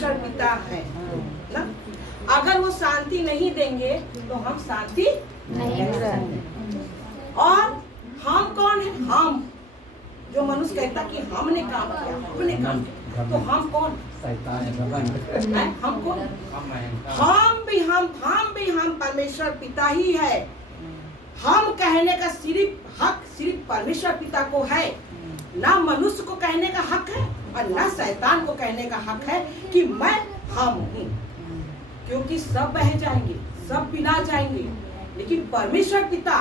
परमेश्वर पिता है ना। अगर वो शांति नहीं देंगे तो हम शांति नहीं रहेंगे। और हम कौन है? हम जो मनुष्य कहता कि हमने काम किया, हमने काम किया, तो हम कौन? है हम कौन? हम भी हम परमेश्वर पिता ही है। हम कहने का सिर्फ हक सिर्फ परमेश्वर पिता को है, ना मनुष्य को कहने का हक है और ना शैतान को कहने का हक है कि मैं हम हूँ। क्योंकि सब बह जाएंगे, सब पिला जाएंगे, लेकिन परमेश्वर पिता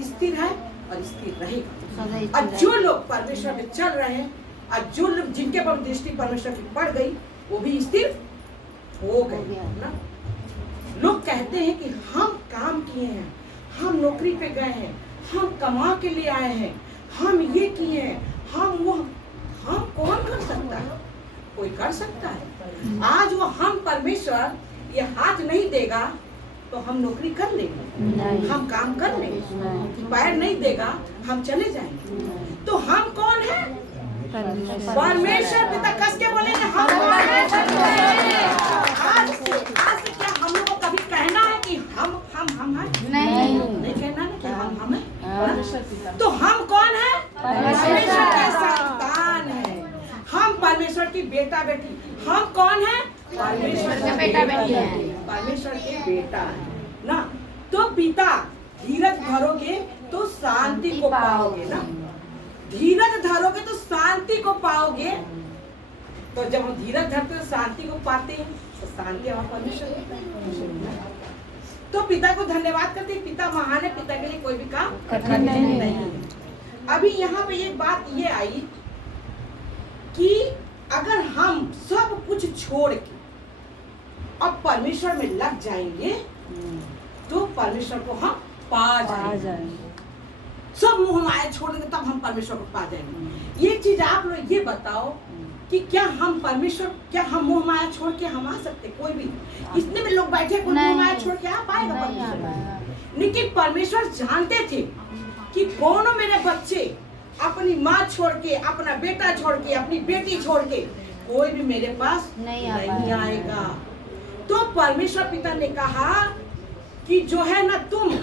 स्थिर है और स्थिर रहेगा। और जो लोग परमेश्वर में चल रहे हैं और जो लोग जिनके पर दृष्टि परमेश्वर की पड़ गई वो भी स्थिर हो गए ना। लोग कहते हैं कि हम काम किए हैं, हम नौकरी पे गए हैं, हम कमा के लिए आए हैं, हम ये किए हैं, हम वो। हम कौन कर सकता है? कोई कर सकता है? आज वो हम परमेश्वर ये हाथ नहीं देगा तो हम नौकरी कर लेंगे, हम काम कर लेंगे। पैर नहीं देगा हम चले जाएंगे। तो हम कौन है? परमेश्वर पिता। कस के बोलेंगे हम परमेश्वर पिता। आज से क्या हम लोग को कभी कहना है कि हम हैं? नहीं कहना है कि हम हैं। तो हम कौन है? परमेश्वर के संतान है। हम परमेश्वर की बेटा बेटी। हम कौन है? परमेश्वर के बेटा बेटी है, परमेश्वर के बेटा है ना। तो पिता धीरज धरोगे तो शांति को पाओगे ना। धीरज धरोगे तो शांति को पाओगे। तो जब हम धीरज धरते तो शांति को पाते हैं, तो शांति हमारा परमेश्वर। तो पिता को धन्यवाद करते हैं। पिता महान है, पिता के लिए कोई भी काम कठिन नहीं है। अभी यहाँ पे एक बात ये आई कि अगर हम सब कुछ छोड़ के और परमेश्वर में लग जाएंगे तो परमेश्वर को हम पा जाएंगे। सब मोह माया छोड़ देंगे तब हम परमेश्वर को पा जाएंगे। ये चीज आप लोग ये बताओ कि क्या हम परमेश्वर, क्या हम मोह माया छोड़ के हम आ सकते? कोई भी इतने में लोग बैठे, कोई मोह माया छोड़ के आ पाएगा परमेश्वर? लेकिन परमेश्वर जानते थे कि कौन मेरे बच्चे अपनी माँ छोड़ के, अपना बेटा छोड़ के, अपनी बेटी छोड़ के कोई भी मेरे पास नहीं आएगा। तो परमेश्वर पिता ने कहा कि जो है ना, तुम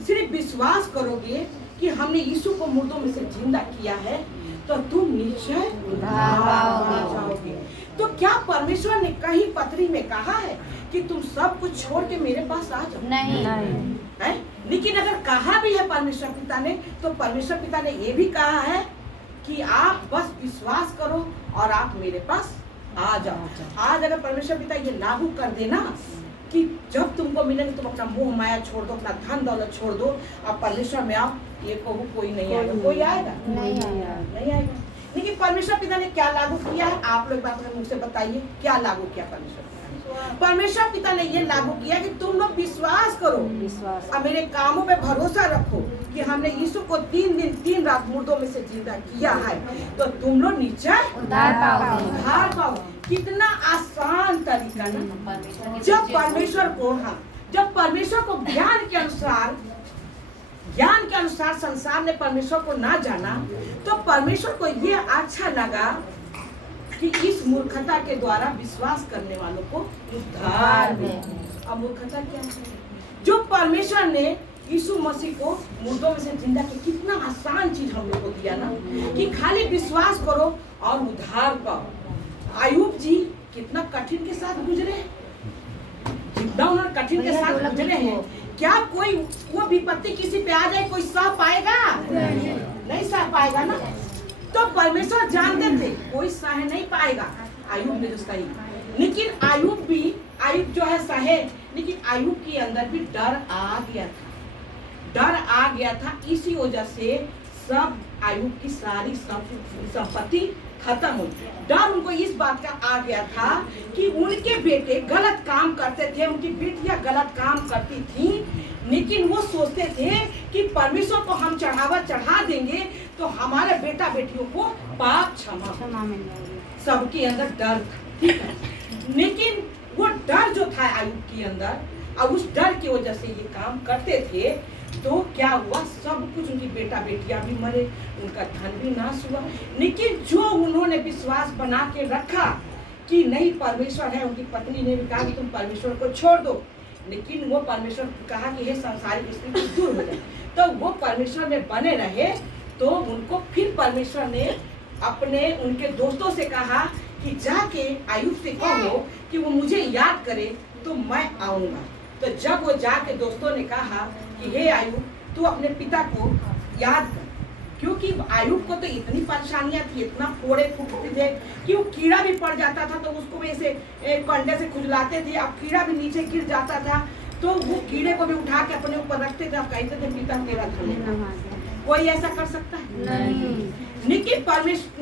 सिर्फ विश्वास करोगे कि हमने यीशु को मुर्दों में से जिंदा किया है तो तुम निश्चय उद्धार जाओगे। तो क्या परमेश्वर ने कहीं पत्री में कहा है कि तुम सब कुछ छोड़ के मेरे पास आ जाओ? नहीं है। लेकिन अगर कहा भी है परमेश्वर पिता ने, तो परमेश्वर पिता ने ये भी कहा है कि आप बस विश्वास करो और आप मेरे पास आ जाओ। आज अगर परमेश्वर पिता ये लागू कर देना कि जब तुमको मिलेंगे तुम अपना मोह माया छोड़ दो, अपना धन दौलत छोड़ दो और परमेश्वर में आओ, ये कहूँ कोई नहीं आएगा। कोई आएगा? नहीं आएगा। लेकिन परमेश्वर पिता ने क्या लागू किया है? आप लोग बात मुझसे बताइए, क्या लागू किया परमेश्वर पिता ने? परमेश्वर पिता ने ये लागू किया कि तुम लोग विश्वास करो और मेरे कामों पे भरोसा रखो कि हमने यीशु को 3 दिन 3 रात मुर्दों में से जिंदा किया है, तो तुम लोग निश्चय उद्धार पाओ। कितना आसान तरीका ना। जब परमेश्वर को ज्ञान के अनुसार संसार ने परमेश्वर को ना जाना, तो परमेश्वर को ये अच्छा लगा कि इस मूर्खता के द्वारा विश्वास करने वालों को उद्धार दे। अब मूर्खता क्या है? जो परमेश्वर ने यीशु मसीह को मुर्दों में से जिंदा किया, कितना आसान चीज हम लोग को दिया ना कि खाली विश्वास करो और उद्धार पाओ। आयुब जी कितना कठिन के साथ गुजरे हैं, जितना उन्होंने कठिन के साथ गुजरे हैं। क्या कोई वो विपत्ति किसी पे आ जाए कोई सह पाएगा? नहीं सह पाएगा ना। तो परमेश्वर जानते थे कोई सह नहीं पाएगा। आयुब ने जो सही, लेकिन आयुब जो है सहे, लेकिन आयुब के अंदर भी डर आ गया था। इसी वजह से सब आयुब की सारी संपत्ति खत्म हुई। डर उनको इस बात का आ गया था कि उनके बेटे गलत काम करते थे, उनकी बेटियां गलत काम करती थी, लेकिन वो सोचते थे कि परमेश्वर को हम चढ़ा देंगे तो हमारे बेटा बेटियों को पाप क्षमा मिल जाएगी। सबके अंदर डर था, ठीक है। लेकिन वो डर जो था आयुब के अंदर, और उस डर की वजह से ये काम करते थे, तो क्या हुआ? सब कुछ, उनकी बेटा बेटियां भी मरे, उनका धन भी नाश हुआ। लेकिन जो उन्होंने विश्वास बना के रखा कि नहीं परमेश्वर है। उनकी पत्नी ने भी कहा कि तुम परमेश्वर को छोड़ दो, लेकिन वो परमेश्वर कहा कि हे संसारिक स्त्री दूर हो जाए। तो वो परमेश्वर में बने रहे। तो उनको फिर परमेश्वर ने अपने उनके दोस्तों से कहा कि जाके आयुब से कहो कि वो मुझे याद करे तो मैं आऊँगा। तो जब वो जाके दोस्तों ने कहा कि हे आयुब तू अपने पिता को याद कर, क्योंकि आयुब को तो इतनी परेशानियां थी, इतना फोड़े फूटते थे कि वो कीड़ा भी पड़ जाता था तो उसको भी ऐसे कंडे से खुजलाते थे। अब कीड़ा भी नीचे गिर जाता था तो वो कीड़े को भी उठा के अपने ऊपर रखते थे, कहते थे पिता तेरा धन्यवाद। कोई ऐसा कर सकता है? नहीं।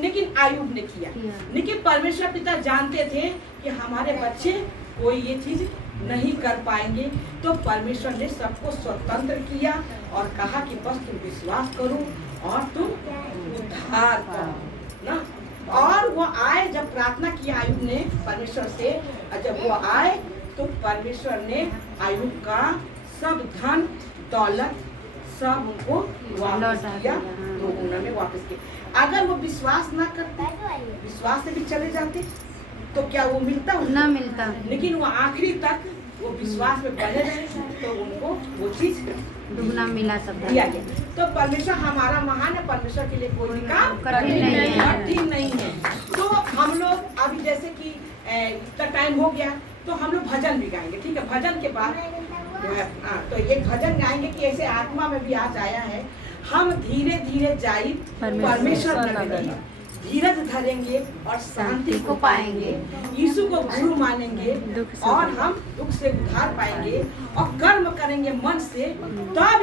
लेकिन आयुब ने किया। लेकिन परमेश्वर पिता जानते थे कि हमारे बच्चे कोई ये चीज नहीं कर पाएंगे। तो परमेश्वर ने सबको स्वतंत्र किया और कहा कि बस तुम विश्वास करो और तुम उद्धार करो ना। और वो आए, जब प्रार्थना किया आयुब ने परमेश्वर से, जब वो आए तो परमेश्वर ने आयुब का सब धन दौलत सब उनको वापस किया। तो उन्होंने वापस किया। अगर वो विश्वास ना करते, विश्वास से भी चले जाते तो क्या वो मिलता? ना मिलता। लेकिन वो आखिरी तक वो विश्वास में बने रहे तो उनको वो चीज दुगना मिला, सब दिया गया। तो परमेश्वर हमारा महान है। परमेश्वर के लिए कोई काम कठिन नहीं है। तो हम लोग अभी जैसे कि इतना टाइम हो गया तो हम लोग भजन भी गाएंगे, ठीक है। भजन के बाद तो एक भजन गाएंगे कि ऐसे आत्मा में भी आज आया है, हम धीरे धीरे जाई परमेश्वर नगरी, धीरज धरेंगे और शांति को पाएंगे, यीशु को गुरु मानेंगे और हम दुख से उद्धार पाएंगे और कर्म करेंगे मन से, तब